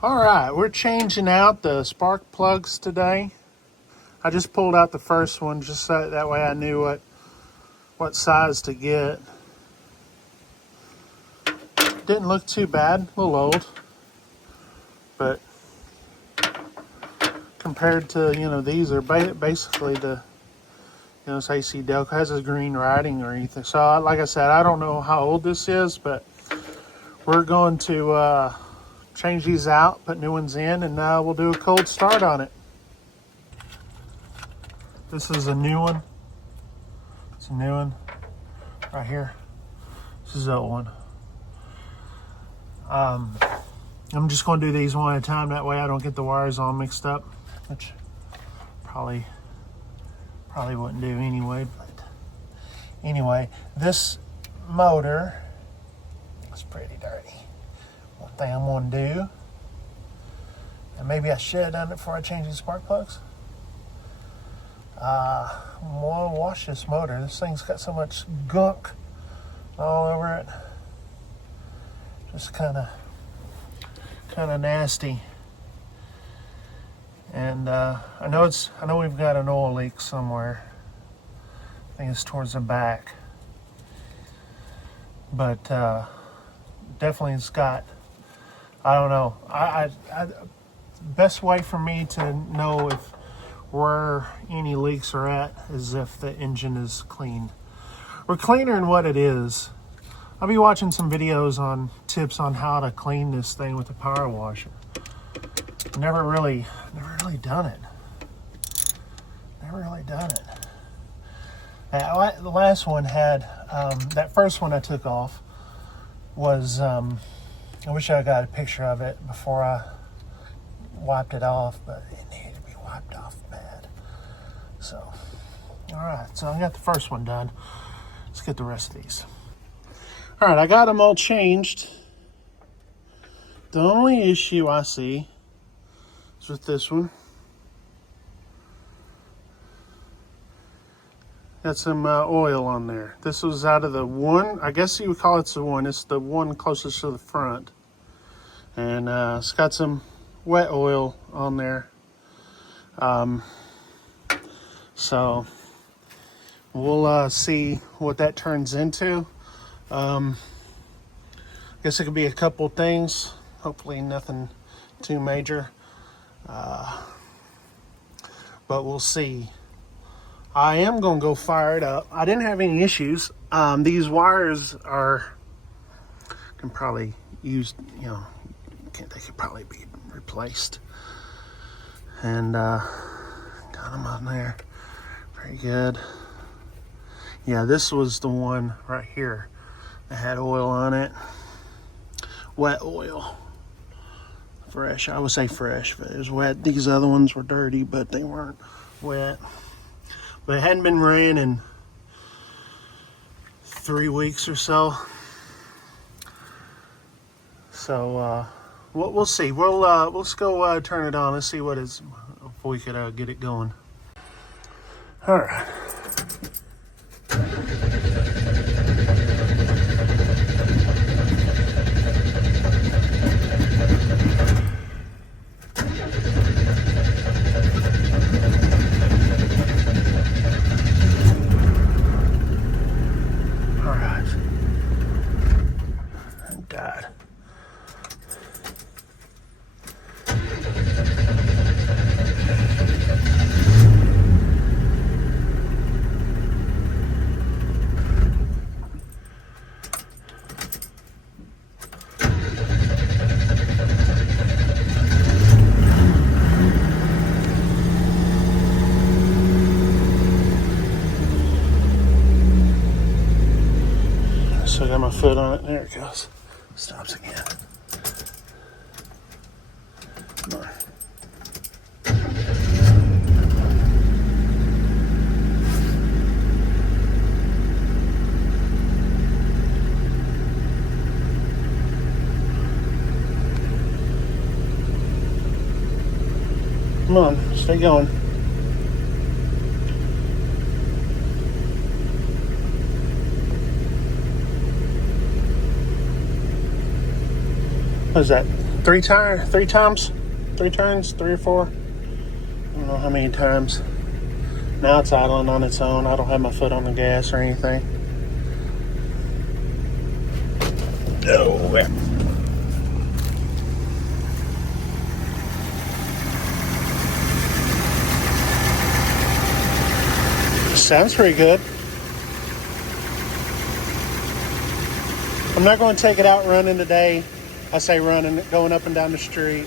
Alright, we're changing out the spark plugs today. I just pulled out the first one just so that way I knew what size to get. Didn't look too bad, a little old, but compared to, these are basically it's AC Delco, has a green writing or anything. So like I said, I don't know how old this is, but we're going to change these out, put new ones in, and we'll do a cold start on it. This is a new one. It's a new one right here. This is the old one. I'm just going to do these one at a time. That way I don't get the wires all mixed up, which probably wouldn't do anyway. But anyway, this motor is pretty dirty. One thing I'm going to do, and maybe I should have done it before I changed the spark plugs. I'm going to wash this motor. This thing's got so much gunk all over it. Just kind of nasty. And I know we've got an oil leak somewhere. I think it's towards the back. But definitely it's got, I don't know. Best way for me to know if where any leaks are at is if the engine is clean. Or cleaner than what it is. I'll be watching some videos on tips on how to clean this thing with a power washer. Never really done it. Never really done it. The last one had, that first one I took off was, I wish I got a picture of it before I wiped it off, but it needed to be wiped off bad. So, alright, so I got the first one done. Let's get the rest of these. Alright, I got them all changed. The only issue I see is with this one. Got some oil on there. This was out of the one, I guess you would call it the one. It's the one closest to the front. And it's got some wet oil on there. So we'll see what that turns into. I guess it could be a couple things. Hopefully nothing too major. But we'll see. I am going to go fire it up. I didn't have any issues. These wires can probably use, they could probably be replaced. And got them on there. Pretty good. Yeah, this was the one right here. It had oil on it. Wet oil. Fresh. I would say fresh, but it was wet. These other ones were dirty, but they weren't wet. But it hadn't been rain in 3 weeks or so. So we'll see. Let's go turn it on. Let's see what is, if we could get it going. All right. So I got my foot on it. There it goes. Stops again. Come on. Come on, stay going. What is that? Three times, three turns, three or four. I don't know how many times. Now it's idling on its own. I don't have my foot on the gas or anything. Oh, yeah. Sounds pretty good. I'm not going to take it out running today. I say running, going up and down the street.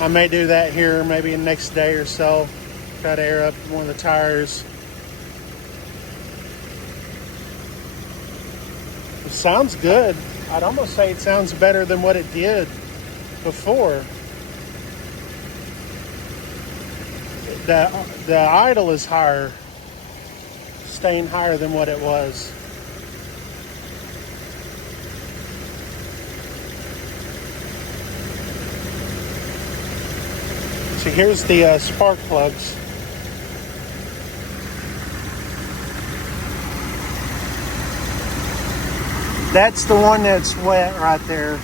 I may do that here maybe the next day or so. Try to air up one of the tires. It sounds good. I'd almost say it sounds better than what it did before. The idle is higher, staying higher than what it was. So here's the spark plugs. That's the one that's wet right there.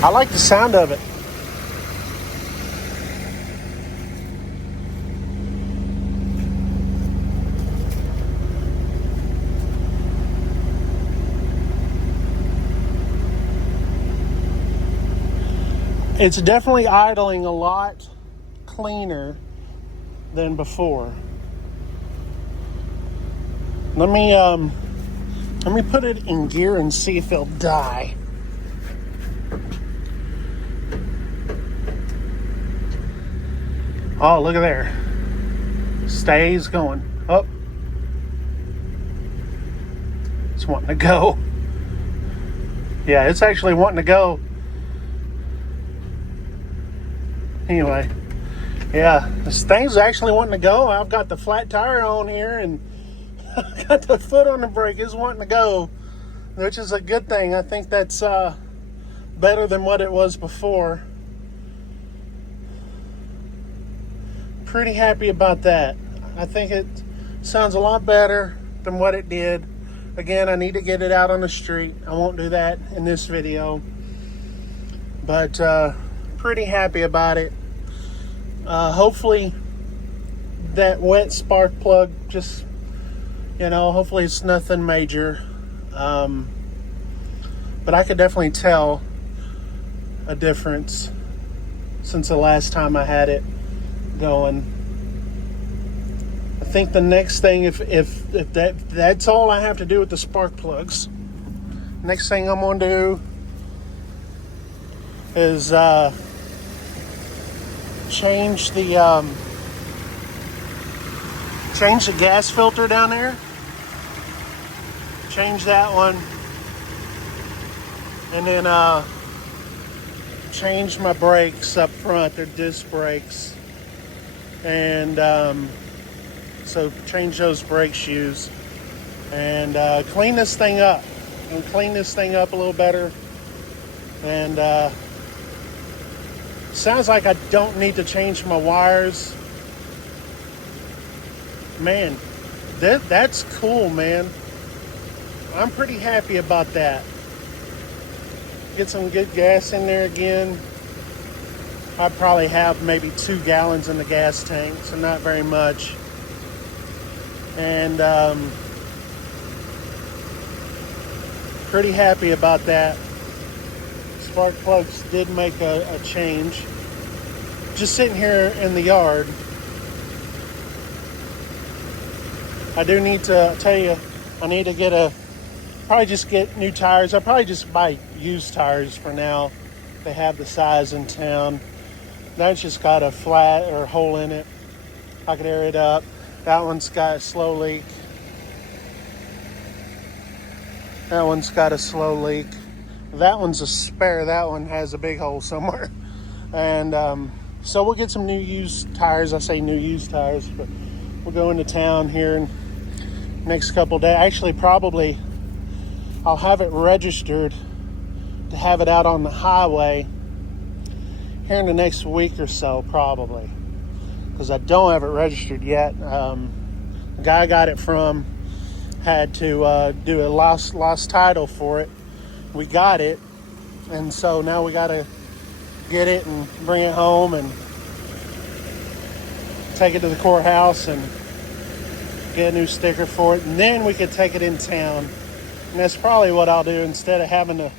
I like the sound of it. It's definitely idling a lot cleaner than before. Let me put it in gear and see if it'll die. Oh, look at there. Stays going. Oh. It's wanting to go. Yeah, it's actually wanting to go. Anyway. Yeah, this thing's actually wanting to go. I've got the flat tire on here and I got the foot on the brake. It's wanting to go, which is a good thing. I think that's better than what it was before. Pretty happy about that. I think it sounds a lot better than what it did. Again, I need to get it out on the street. I won't do that in this video, but pretty happy about it. Hopefully that wet spark plug just, hopefully it's nothing major, but I could definitely tell a difference since the last time I had it going. I think the next thing, if that's all I have to do with the spark plugs, next thing I'm gonna do is change the gas filter down there. Change that one, and then change my brakes up front. They're disc brakes. And so change those brake shoes and clean this thing up. And clean this thing up a little better. And sounds like I don't need to change my wires. Man, that's cool, man. I'm pretty happy about that. Get some good gas in there again. I probably have maybe 2 gallons in the gas tank, so not very much. And pretty happy about that. Spark plugs did make a change. Just sitting here in the yard, I do need to tell you, I need to probably just get new tires. I'll probably just buy used tires for now. They have the size in town. That's just got a flat or hole in it. I could air it up. That one's got a slow leak. That one's got a slow leak. That one's a spare. That one has a big hole somewhere. And So we'll get some new used tires. I say new used tires, but we'll go into town here in next couple days. Actually, probably I'll have it registered to have it out on the highway here in the next week or so, probably, because I don't have it registered yet. The guy I got it from had to do a lost title for it. We got it, and so now we got to get it and bring it home and take it to the courthouse and get a new sticker for it, and then we could take it in town. And that's probably what I'll do instead of having to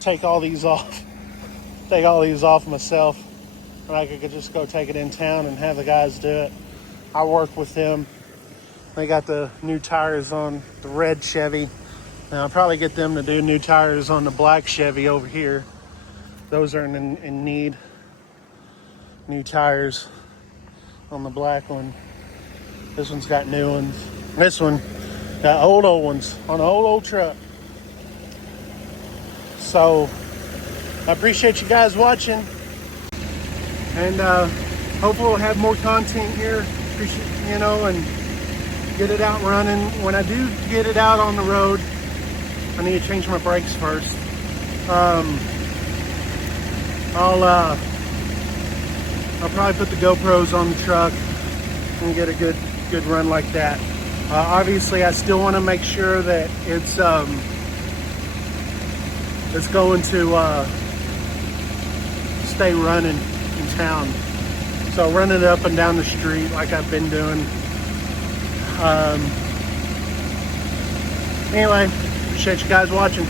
take all these off myself. And I could just go take it in town and have the guys do it. I work with them. They got the new tires on the red Chevy. Now I'll probably get them to do new tires on the black Chevy over here. Those are in need. New tires on the black one. This one's got new ones. This one got old ones on an old truck. So I appreciate you guys watching, and hopefully we'll have more content here. Appreciate, and get it out running. When I do get it out on the road, I need to change my brakes first. I'll probably put the GoPros on the truck and get a good run like that. Obviously, I still want to make sure that it's going to stay running in town. So running it up and down the street like I've been doing. Anyway, appreciate you guys watching.